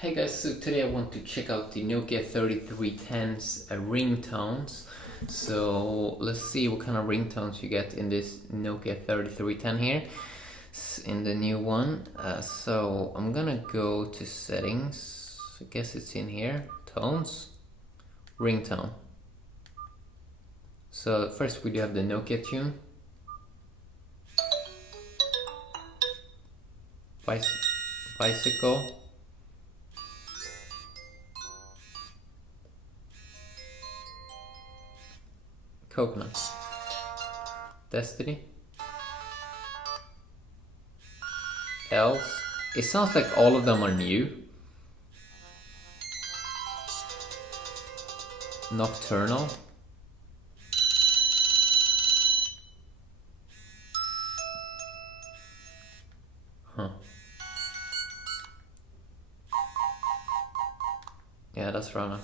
Hey guys, so today I want to check out the Nokia 3310's ringtones. So let's see what kind of ringtones you get in this Nokia 3310 here, in the new one. So I'm gonna go to settings, I guess it's in here, tones, ringtone. So first we do have the Nokia tune, bicycle, coconut, destiny, else. It sounds like all of them are new. Nocturnal, yeah, that's Rana.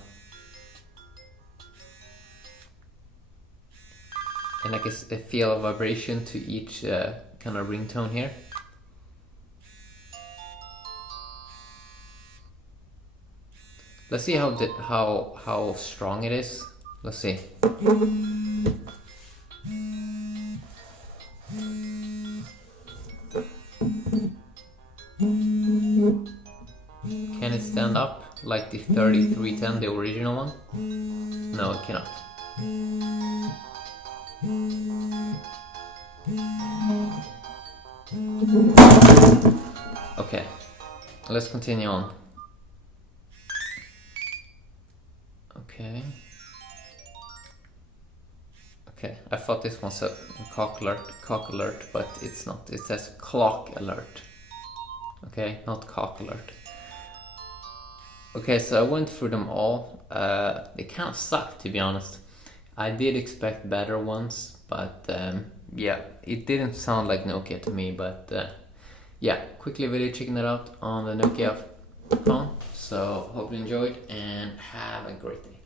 And I guess I feel a vibration to each kind of ringtone here. Let's see how strong it is. Let's see. Can it stand up like the 3310, the original one? No, it cannot. Okay, let's continue on. Okay, I thought this was a cock alert, but it's not. It says clock alert. Okay, not cock alert. Okay, so I went through them all. They kind of suck, to be honest. I did expect better ones, but yeah, it didn't sound like Nokia to me. But yeah, quickly video checking it out on the Nokia phone. So hope you enjoyed and have a great day.